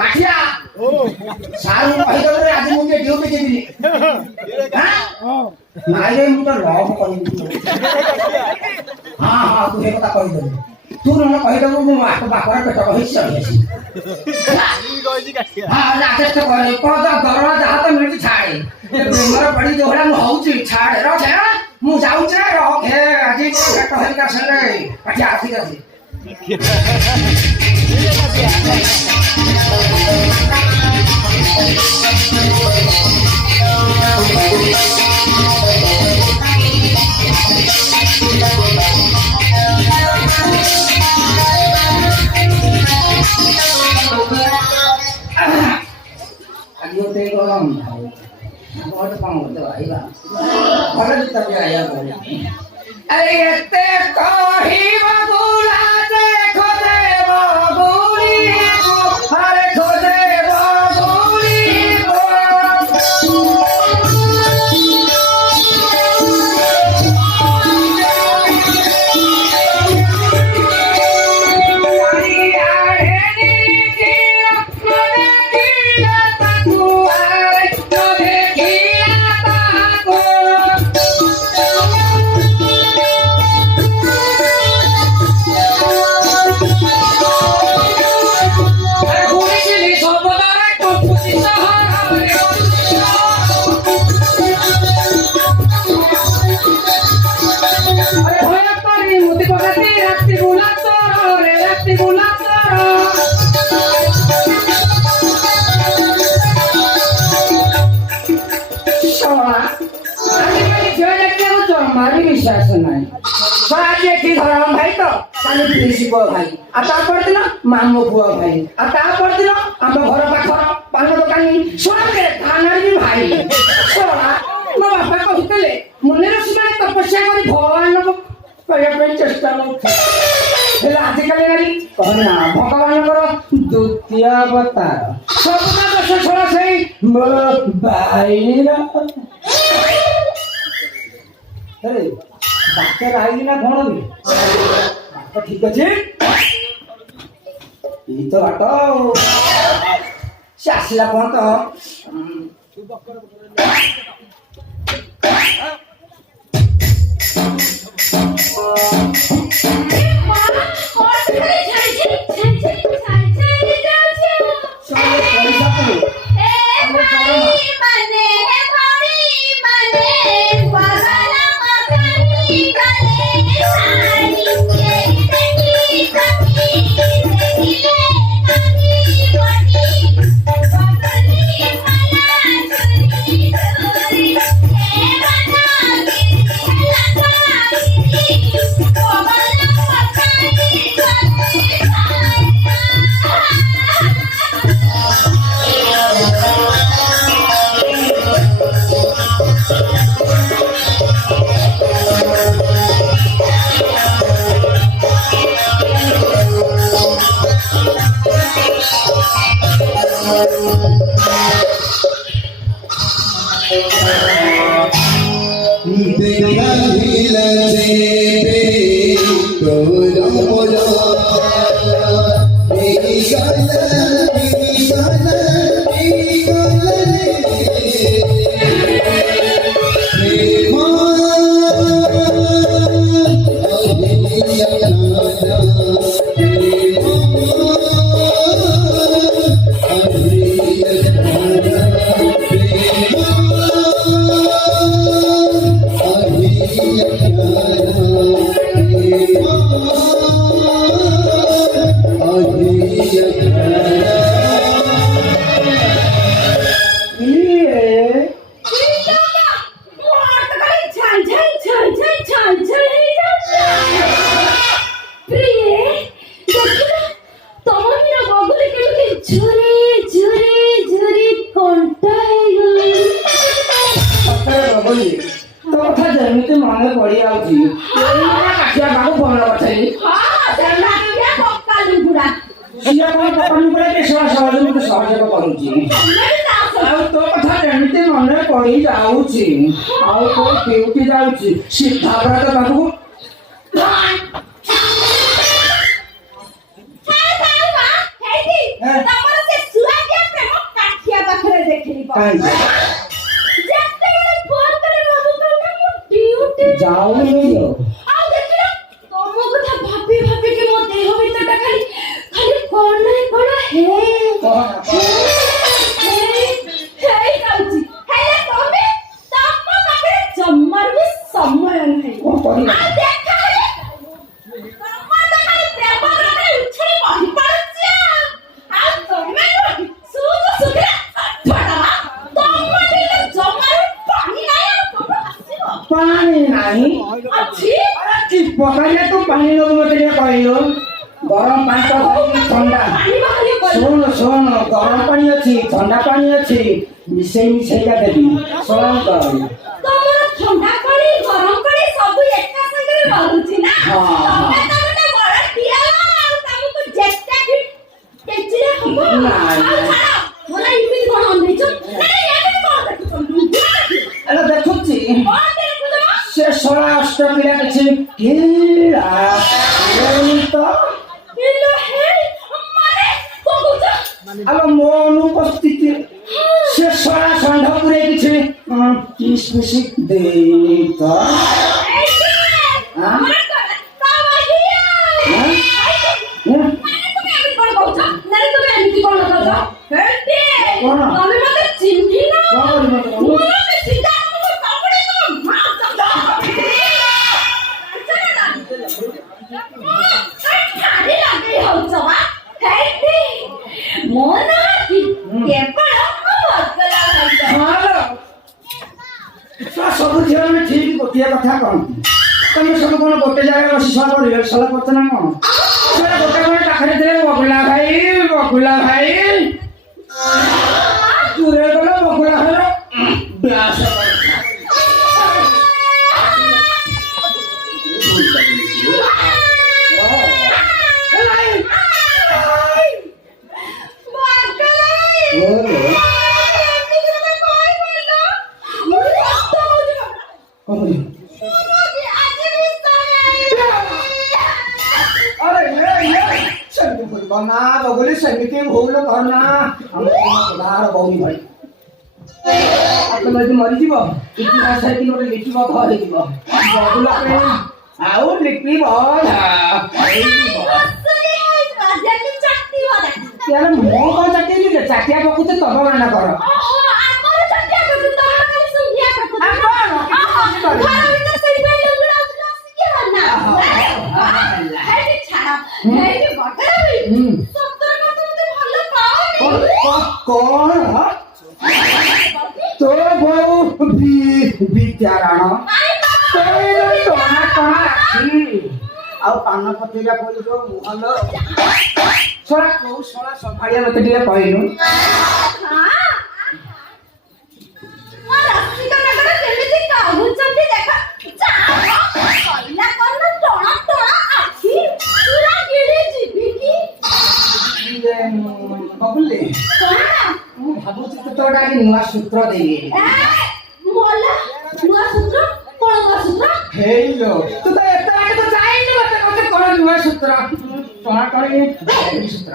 କାଠିଆ ସାରୁ କହିଦେଲେ ଆଜି ମୁଁ ଟିକେ ଡ୍ୟୁଟି ଯିବିନି। ନାଇଁ ରେ ମୁଁ ତ ଲଭ୍ କରିବି। ହଁ ହଁ ତୁ ସେ କଥା କହିଦେବୁ। ତୁ ନହେଲେ କହିଦେବୁ ମୁଁ ବାପର ପେଟ କହି ଚଳିଆସି। ହଁ ରାଜେଶ ଦରମା ଯାହା ତ ମିଳୁଛି ଛାଡ଼େ। ପ୍ରେମର ପଡ଼ି ଯୋଉ ଭଳିଆ ମୁଁ ହଉଛି ଛାଡ଼େ ରଖେ। ମୁଁ ଯାଉଛି ରଖେ ଆଜି ପେଟ ହେରିକା ସାଙ୍ଗେ କାଠିଆ ଆସିକି ଅଛି। ଆଜି ଗୋଟେ ଗରମ ବହୁତ କମ ହତେ ଆଇବା ଭଲ ଜୁତା ବି ଆଇବା ଆରେ ଏତେ କହିବା ବୁଲା ଖୋଜେ ବଗୁଳି ଆରେ ଖୋଜେ ବଗୁଳି विश्वास नहीं आज एक धरम भाई तो काली पुलिस पुआ भाई आ ता परदिन मामो पुआ भाई आ ता परदिन आम घर पाखर पान दुकानी सोना थाना भाई सोना मो बापा कहते मन रसना तपस्या कर भगवान को चेष्टा कर आजिकल कहना भगवान द्वितीय अवतार सब दश छड़ा से भाई डाक्टर आईली ना कौन भी बात ठीक अच्छे ये तो बात से आसला कौन तो ତମର ସେ ସୁଆଦିଆ ପ୍ରେମ କାଠିଆ ପାଖରେ ଦେଖିଲି କାହିଁକି ଯେତେବେଳେ ଫୋନ କରି ଭାବୁଥିଲି ମୁଁ ଡ୍ୟୁଟି ଯାଉନି ଆଉ ଦେଖିଲ ତମ କଥା ଭାବି ଭାବି କି ମୋ ଦେହ ଭିତରଟା ଖାଲି ଖାଲି କଣ ନାହିଁ କଣ ହେଇ ଯାଉଛି ହେଲେ ତମେ ତମ ପାଖରେ ଜମାରୁ ବି ସମୟ ନାହିଁ କଣ କରିବା ଆଉ ଦେଖା ହେଲେ ତମ ତ ଖାଲି ପ୍ରେମ ରଙ୍ଗରେ ଉଛଳି ବହି ପାରୁଛି ଆଉ ତମେ ସୁଖିଲା ଫଟମା ତମ ଦିନ ଜମାରୁ ପାଣି ନାହିଁ ଆଉ ତମେ ଆସିବ ପାଣି ନାହିଁ ଅଛି କି ପକାଇଲେ ତୁ ପାଣି ନବୁ ମତେ ଟିକେ କହିଲୁ ଗରମ ପାଣି ତ ଖାଇକି ଥଣ୍ଡା ଶୁଣ ଶୁଣ ଗରମ ପାଣି ଅଛି ଥଣ୍ଡା ପାଣି ଅଛି ମିଶେଇକା ଦେବି ଶୁଣ ତମର ଥଣ୍ଡା ପାଣି ଗରମ ପାଣି ସବୁ ଏକା ସାଙ୍ଗରେ ରହୁଛି ନା ତମେ ତ ଗୋଟେ ବଡ଼ ଟିଆଲା ଆଉ ତମକୁ ଯେତେ ବି ଟେଚିରେ ହବ ଆଉ ଛାଡ଼ ମୋର ଏମିତି କଣ ଅନେଇଛ ଏମିତି କଣ ଦେଖୁଛ ଆରେ ଦେଖୁଛି କଣ ଦେଖୁଛ ସେ ଶଳା ଅଷ୍ଟପିଲା କିଛି କିଳା ତ ଇଲୋ ହେଇ ମାନେ କଣ କହୁଛ ଆଲୋ ମୋ ଅନୁପସ୍ଥିତି ସେ ଶଳା ଷଣ୍ଢ ପୁରେ କିଛି କିସମିସି ଦେଇନି ତ ସବୁ ଝିଅ ମାନେ ଠିକ ଗୋଟିଏ କଥା କହନ୍ତି ତମେ ସବୁ କଣ ଗୋଟେ ଜାଗାରେ ବସି ସଲା ରିହର୍ସାଲ କରୁଛ ନା କଣ ସେଟା ଗୋଟେ ଗୋଟେ ପାଖରେ ଥିଲେ ବଗୁଲା ଭାଇ ଦୂରେ ଗଲେ ବଗୁଲା ଭାଇର ବ୍ୟାସ ନା ବଗୁଲି ସେମିତି ଭୁଲ କରନା ଆମର ବଉନି ଭାଇ ତମେ ଯଦି ମରିଯିବ ଇତିହାସ ହେଇକି ଗୋଟେ ଲିଖିବ ଘର ହେଇଯିବ ବଗୁଲା ଆଉ ଲିଖିବ ମୁଁ କଣ ଚାକିରି ଚାକିଆ ପକୁତେ ତମ ମାନ କର କଣ ତୋ ବୋଉ ବିଚାରଣ ଟଣା ଟଣା ଆଖି ଆଉ ପାନ ପତିରା ପଡିବ ମୁହଲ ଶଳା କୋଉ ଶଳା ସମ୍ଭାଳିଆ ମତେ ଟିକେ କହିଲୁ ବବୁଲି ମୁଁ ଭାବୁଛି ତତେ ଗୋଟେ ଆଜି ନୂଆ ସୂତ୍ର ଦେବି ହେଇଲୋ ତୁ ତ ଏତେ ଆগে ତ ଯାଇନି ମତେ ମତେ କଣ ନୂଆ ସୂତ୍ର ଟଣା ଟଣି ସୂତ୍ର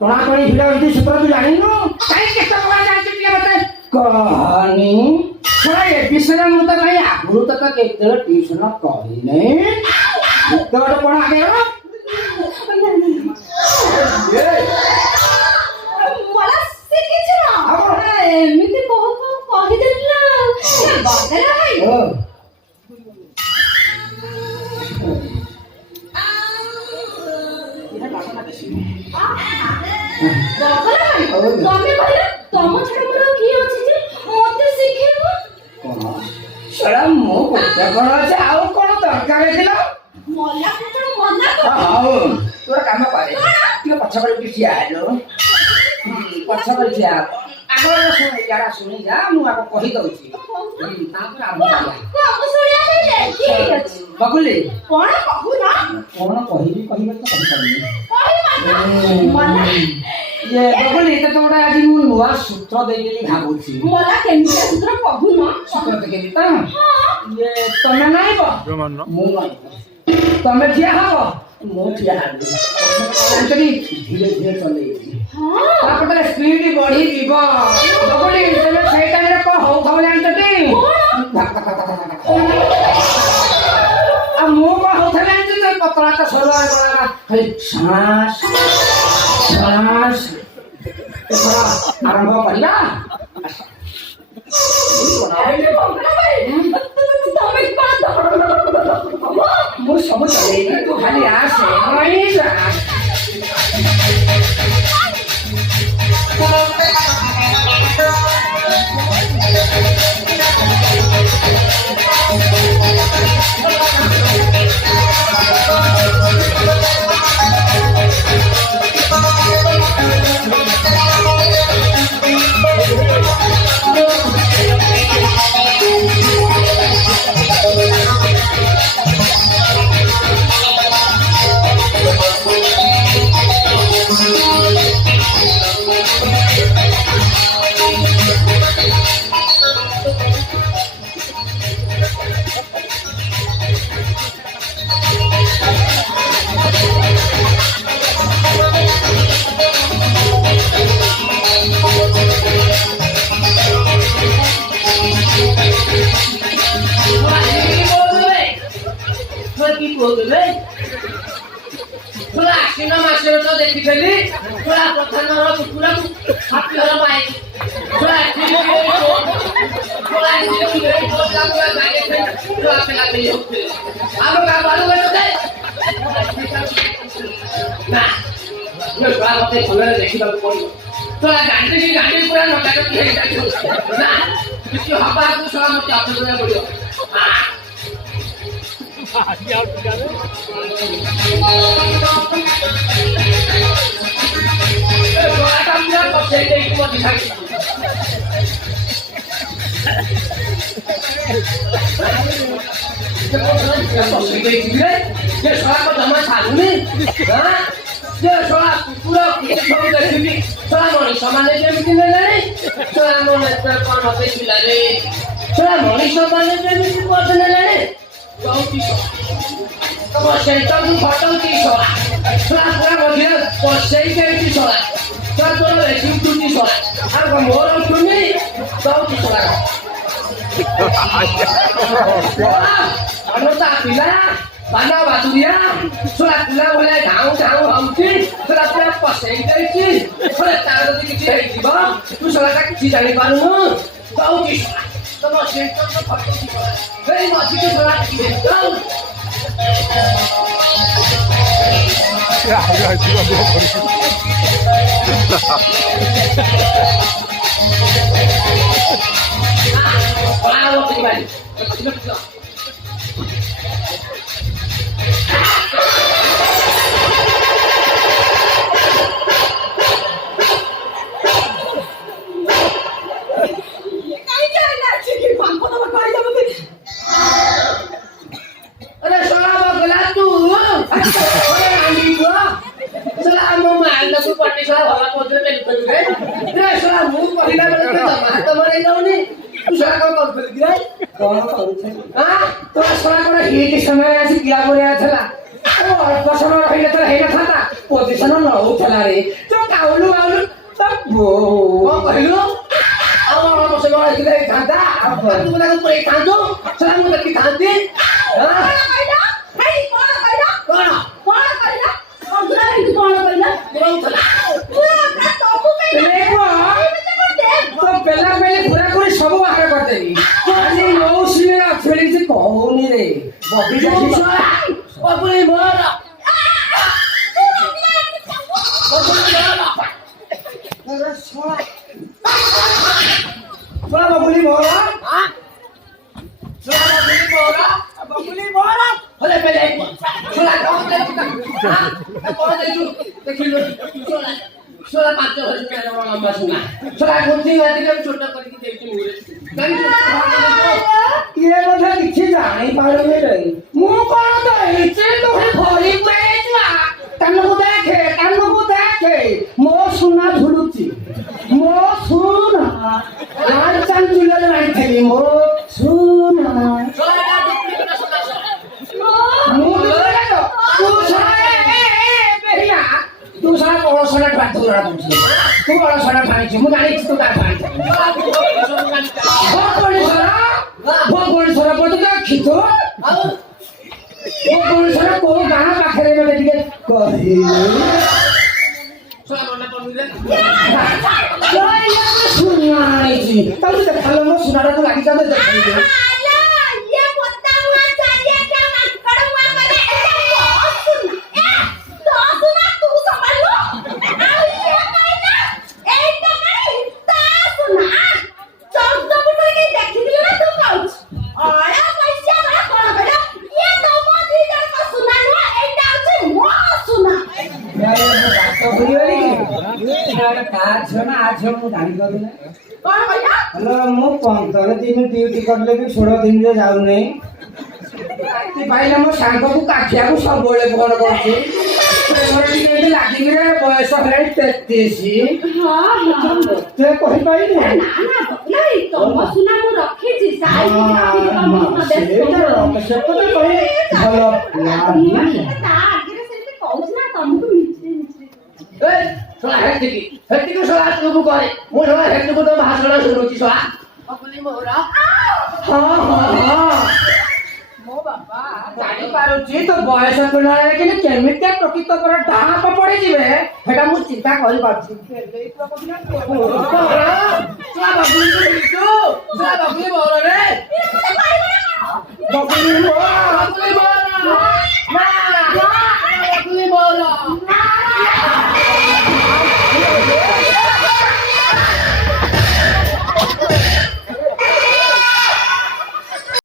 ଟଣାଟଣି ଭିଡ଼ ଏମିତି ସୂତ୍ର ତୁ ଜାଣିନୁ କାହିଁକି କେତେ ପ୍ରକାର ଜାଣିଛୁ ଟିକେ ମତେ କହନି ଶୁଣ ଏ ବିଷୟରେ ମୁଁ ତ କାହିଁ ଆଗରୁ ତତେ କେତେବେଳେ ଟ୍ୟୁସନ କରିନି କେତେବେଳେ କଣ ଆଗେ ଏମିତି କହିଦେଲି ନା ତମେ କହିଲ ତମ ଛଡା ମୋର କିଏ ଅଛି ଯେ ମତେ ଶିଖେଇବ ଶଳା ମୁଁ ଗୋଟେ କଣ ଅଛି ଆଉ କଣ ଦରକାର ଥିଲା ମଲା କଣ ମନା କର ହଉ ତୋର କାମ କରେ ଟିକେ ପଛ କରି ଠିଆ ହେଲୁ ପଛ କରି ଠିଆ ଆଗ ଶୁଣି ଯା ମୁଁ ଆଗ କହି ଦଉଛି ତାପରେ ମୁଁ ଶୁଣିବା ପାଇଁ ଠିକ ଅଛି ବବୁଲି କଣ କହୁନ କଣ କହିବି କହିବା ତ କହିପାରିବି ମଲା ये बबली तो तोड़ा आज मु नुआ सूत्र देली भाबुची मला केମିତି सूत्र କହୁନ सूत्र तो केली ता हां ये तमे नाही बो मु नाही तमे ठिया हबो मु ठिया हबो अंतरी धीरे धीरे चले हां तापटे स्पीड बढ़ी जीव बबली तमे सेई टाइम रे को हो खबर जानतटी आ मु को हो थले जानती तो पतरा का सरवा गला खाली सांस सांस आरंभ करिया ମୁଁ ସବୁ ଚଲେଇବି ତୁ ଖାଲି ଆସେ ଦେଖିଥିଲି ପୁରା ପ୍ରଧାନର କୁକୁରକୁ ହାତୀ ଘର ପାଇ ପୁରା ମତେ ଭଲରେ ଦେଖିବାକୁ ପଡିବ তোরা গাড়ি পুরা নটাকটি হয়ে যাচ্ছে না কিছু হବାକୁ সব মতে অপেক্ষা পড়িব ଜମା ଛାଡୁନି କୁକୁର ସବୁ ଦେଖିଲି ମଣିଷ ମାନେ ଯେମିତି ନେଲେଣି କଣ ମତେ ପିଲାରେ ମଣିଷ ମାନେ ଯେମିତି ପଦେ ନେଲେଣି ତମ ସେଣ୍ଟରକୁ ଘଟଉଛି ପୁରା ମଝିରେ ବସେଇ ଦେଇଛି ତୋର ରେସିଂ ଉଠୁଛି ଆଉ ମୋର ଉଠୁନି ଦଉଛି ତା ପିଲା ବାନା ବାଦୁରିଆ ପିଲା ଭଳିଆ ଝାଉଁ ଝାଉଁ ହଉଛି ପୁରା ପଶେଇ ଦେଇଛି ତାର ଯଦି କିଛି ହେଇଯିବ ତୁ ଟା କିଛି ଜାଣିପାରୁନୁ ଦଉଛି ତମ ସେଣ୍ଟର ଘଟଉଛି ସେଇ ମଝିରେ ଟିକେ समय आसी किया अल्प समय रही पोजिशन नौला रे तो काउलू काउलू कहलु सब बाहर करदेवी कहूनी रे बबुली मोर बबुली मोरा बबुली मोरा होले पहले छोरा कौन दे देखिलो छोरा पांच हजार का नंबर सुना छोरा गुंजी वाली छोटा करके देखी मुरे ଇଏ ବୋଧେ କିଛି ଜାଣିପାରୁନି। ମୁଁ କଣ ଦେଇଛି ତୁମେ ଭରି କାନକୁ ଦେଖେ ମୋ ସୁନା ଝୁଲୁଛି ମୋ ସୁନା ଚାଞ୍ଚୁଲରେ ଆଣିଥିଲି ମୋ ସୁନା ତୁ ସାରା ଅଳସଣା ବାଧ୍ୟ ଜଣା ପଡୁଛି ତୁ ଅଳସଣା ଖାଣିଛୁ ମୁଁ ଜାଣିଛି ତୁ ତାର ଖାଣିଛୁ ଭୁବନେଶ୍ୱର ପର୍ଯ୍ୟନ୍ତ ଦେଖିଛୁ ଭୁବନେଶ୍ୱର କୋଉ ଗାଁ ପାଖରେ ମତେ ଟିକେ କହିଲେ ସୁନା ଆଣିଛି ତାକୁ ଦେଖାଲ ମୋ ସୁନାଟାକୁ ଲାଗିଛନ୍ତି ଦେଖାଇଲେ ମୁଁ 15 ଦିନ ଡ୍ୟୁଟି କଲେ ବି 16 ଦିନରେ ଯାଉନି ପାଇଲେ ମୋ ସାଙ୍ଗକୁ କାଠିଆକୁ ସବୁବେଳେ ଫୋନ କରୁଛି ଲାଗିକିରେ ବୟସ ହେଲାଣି 33 ମତେ କହିପାରିଲି ଜାଣିପାରୁଛି ତ ବୟସ ତୁଳନାରେ କିନ୍ତୁ କେମିତି ପ୍ରକୃତ ପରେ ଡାହାପ ପଡିଯିବେ ସେଟା ମୁଁ ଚିନ୍ତା କରିପାରୁଛି